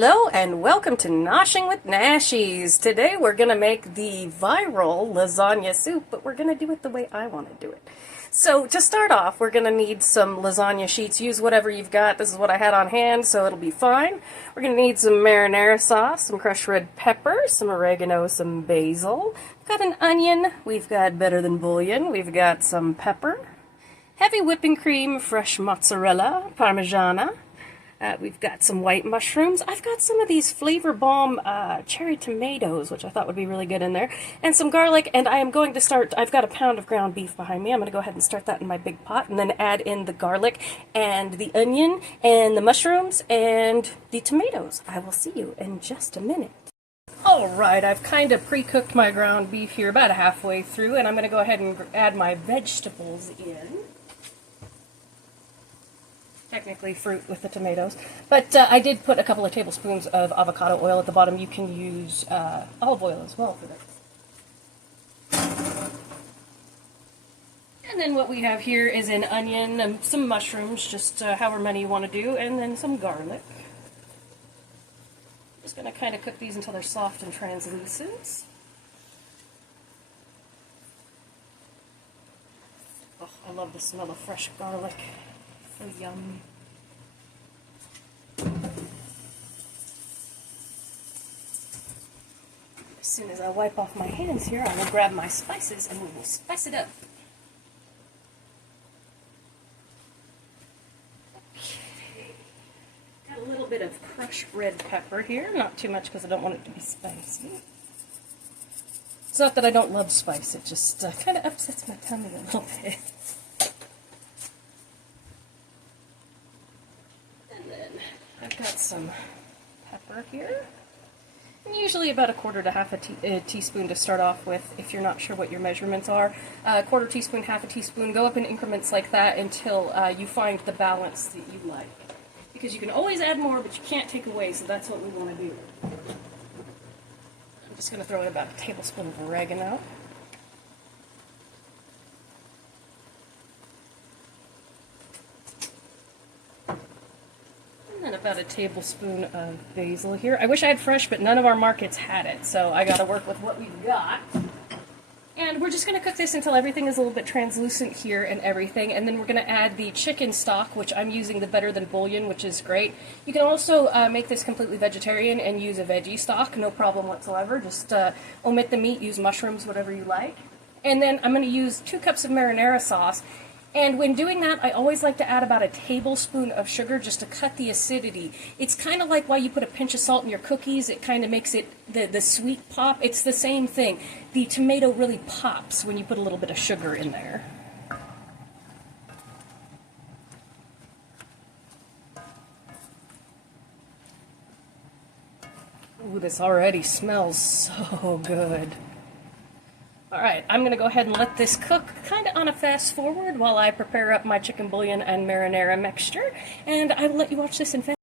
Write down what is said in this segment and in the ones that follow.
Hello and welcome to Noshing with Nashies. Today we're going to make the viral lasagna soup, but we're going to do it the way I want to do it. So to start off, we're going to need some lasagna sheets. Use whatever you've got. This is what I had on hand, so it'll be fine. We're going to need some marinara sauce, some crushed red pepper, some oregano, some basil. We've got an onion. We've got better than bouillon. We've got some pepper, heavy whipping cream, fresh mozzarella, Parmesan. We've got some white mushrooms. I've got some of these Flavor Bomb cherry tomatoes, which I thought would be really good in there, and some garlic, and I am going to start, I've got a pound of ground beef behind me. I'm going to go ahead and start that in my big pot, and then add in the garlic, and the onion, and the mushrooms, and the tomatoes. I will see you in just a minute. Alright, I've kind of pre-cooked my ground beef here about halfway through, and I'm going to go ahead and add my vegetables in. Technically fruit with the tomatoes, but I did put a couple of tablespoons of avocado oil at the bottom. You can use olive oil as well for this. And then what we have here is an onion and some mushrooms, just however many you want to do, and then some garlic. Just going to kind of cook these until they're soft and translucent. Oh, I love the smell of fresh garlic. So yum. As soon as I wipe off my hands here, I will grab my spices and we will spice it up. Okay. Got a little bit of crushed red pepper here. Not too much because I don't want it to be spicy. It's not that I don't love spice, it just kind of upsets my tummy a little bit. I've got some pepper here, and usually about a quarter to half a teaspoon to start off with if you're not sure what your measurements are. A quarter teaspoon, half a teaspoon, go up in increments like that until you find the balance that you like. Because you can always add more, but you can't take away, so that's what we want to do. I'm just going to throw in about a tablespoon of oregano. And about a tablespoon of basil here. I wish I had fresh, but none of our markets had it, so I gotta work with what we've got. And we're just gonna cook this until everything is a little bit translucent here and everything, and then we're gonna add the chicken stock, which I'm using the better than bouillon, which is great. You can also make this completely vegetarian and use a veggie stock, no problem whatsoever. Just omit the meat, use mushrooms, whatever you like. And then I'm gonna use 2 cups of marinara sauce. And when doing that, I always like to add about a tablespoon of sugar just to cut the acidity. It's kind of like why you put a pinch of salt in your cookies. It kind of makes it the sweet pop. It's the same thing. The tomato really pops when you put a little bit of sugar in there. Ooh, this already smells so good. Alright, I'm going to go ahead and let this cook kind of on a fast forward while I prepare up my chicken bouillon and marinara mixture, and I will let you watch this in fast.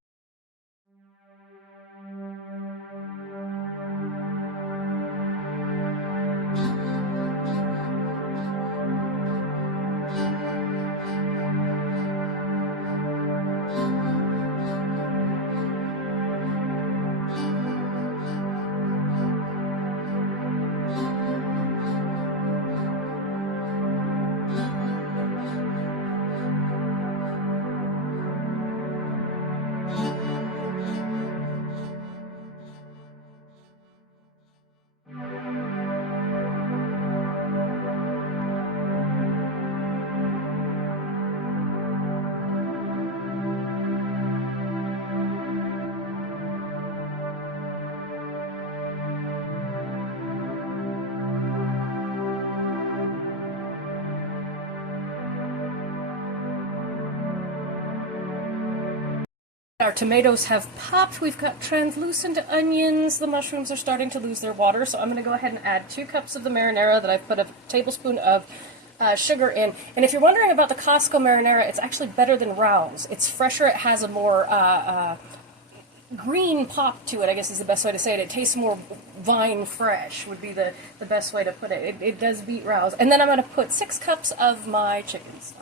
Our tomatoes have popped. We've got translucent onions. The mushrooms are starting to lose their water, so I'm going to go ahead and add 2 cups of the marinara that I've put a tablespoon of sugar in. And if you're wondering about the Costco marinara, it's actually better than Rao's. It's fresher. It has a more green pop to it, I guess is the best way to say it. It tastes more vine fresh would be the best way to put it. It does beat Rao's. And then I'm going to put 6 cups of my chicken stock.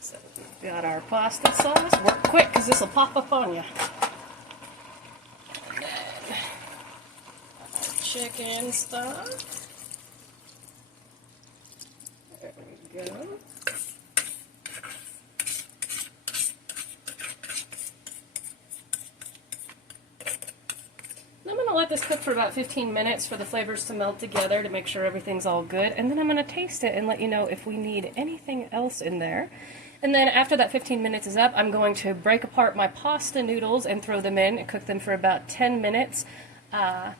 So Got our pasta sauce. Work quick because this will pop up on you. Chicken stock. There we go. I'm going to let this cook for about 15 minutes for the flavors to melt together to make sure everything's all good. And then I'm going to taste it and let you know if we need anything else in there. And then after that 15 minutes is up, I'm going to break apart my pasta noodles and throw them in and cook them for about 10 minutes. That's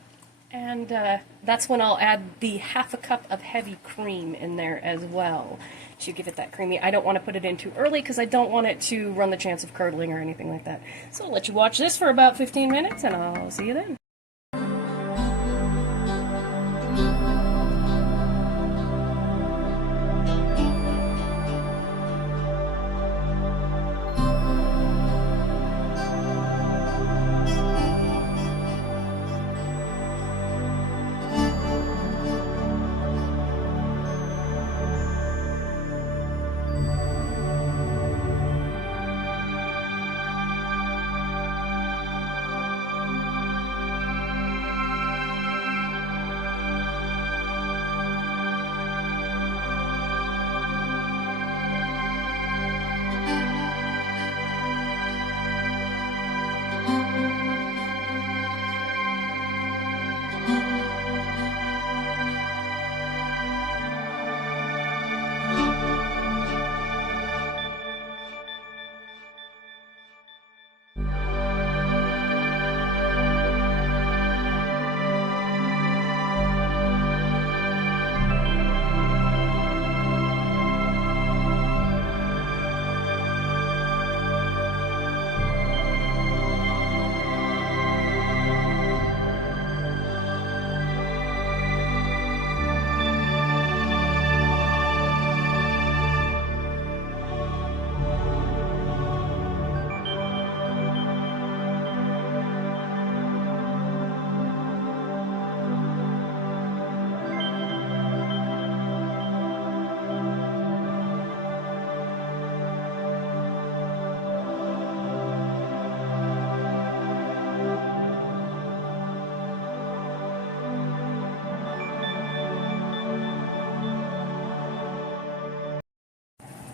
when I'll add the ½ cup of heavy cream in there as well to give it that creamy. I don't want to put it in too early because I don't want it to run the chance of curdling or anything like that. So I'll let you watch this for about 15 minutes and I'll see you then.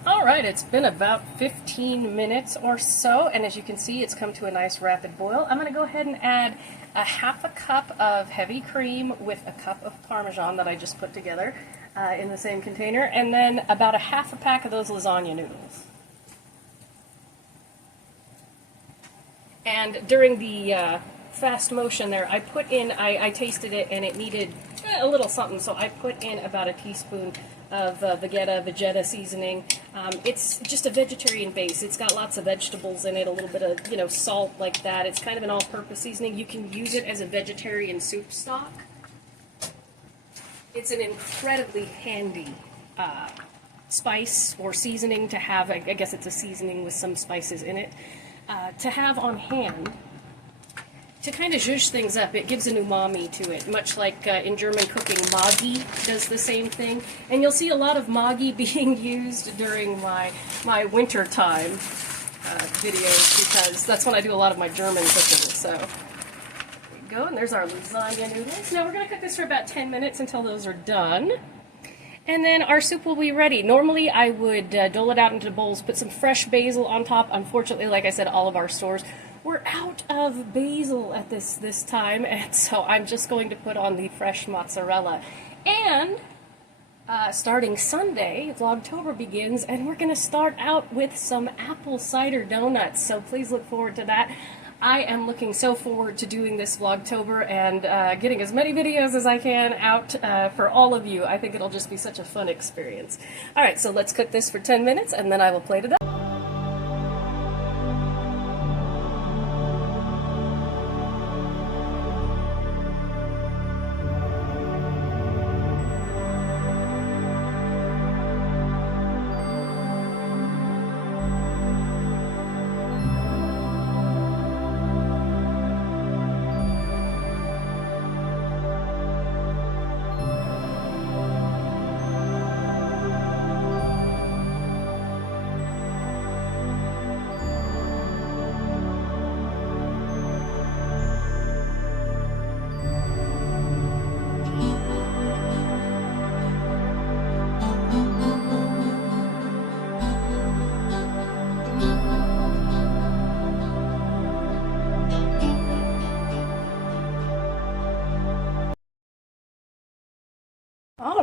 Alright, it's been about 15 minutes or so, and as you can see, it's come to a nice rapid boil. I'm going to go ahead and add a ½ cup of heavy cream with a cup of Parmesan that I just put together in the same container, and then about a ½ pack of those lasagna noodles. And during the fast motion there, I put in, I tasted it and it needed a little something, so I put in about a teaspoon of Vegeta Seasoning. It's just a vegetarian base. It's got lots of vegetables in it, a little bit of, salt like that. It's kind of an all-purpose seasoning. You can use it as a vegetarian soup stock. It's an incredibly handy spice or seasoning to have. I guess it's a seasoning with some spices in it. To have on hand to kind of zhuzh things up. It gives an umami to it, much like in German cooking, Maggi does the same thing. And you'll see a lot of Maggi being used during my winter time videos, because that's when I do a lot of my German cooking. So there you go, and there's our lasagna noodles. Now we're going to cook this for about 10 minutes until those are done. And then our soup will be ready. Normally I would dole it out into bowls, put some fresh basil on top. Unfortunately, like I said, all of our stores we're out of basil at this time, and so I'm just going to put on the fresh mozzarella. And starting Sunday, Vlogtober begins, and we're going to start out with some apple cider donuts, so please look forward to that. I am looking so forward to doing this Vlogtober and getting as many videos as I can out for all of you. I think it'll just be such a fun experience. Alright, so let's cook this for 10 minutes, and then I will plate it up.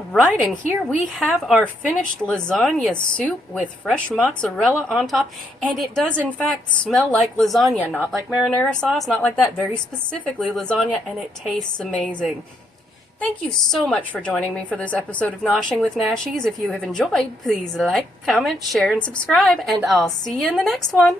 right, and here we have our finished lasagna soup with fresh mozzarella on top, and it does in fact smell like lasagna, not like marinara sauce, not like that, very specifically lasagna, and it tastes amazing. Thank you so much for joining me for this episode of Noshing with Nashies. If you have enjoyed, please like, comment, share, and subscribe, and I'll see you in the next one.